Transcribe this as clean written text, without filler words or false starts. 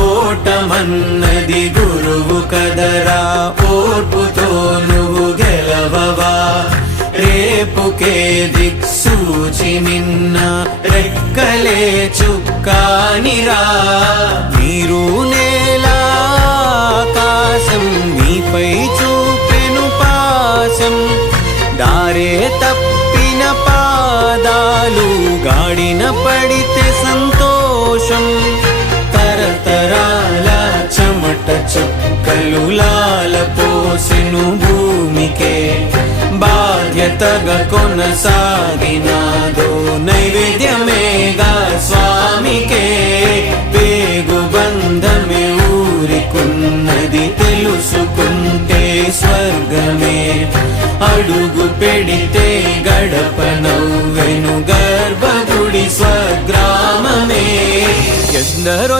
ఓటమన్నది గురువు కదరా, ఓర్పుతో నువ్వు గెలవవా. రేపుకే దిక్సూచి నిన్న రెక్కలే చుక్కానిరా. నీరు నేల ఆకాశం నీపై చూపెను పాశం. దారే తప్పిన పాదాలు గాడిన పడితే సంతోషం. తరతరాల చెమట చుక్కలు లాల పోసెను భూమికే. బాధ్యతగా కొనసాగినాదో నైవేద్యమేగా స్వామికే. పేగు బంధమే ఊరికున్నది తెలుసుకుంటే స్వర్గమే. అడుగు పెడితే గడప నవ్వెను గర్భగుడి స్వగ్రామమే. ఎందరో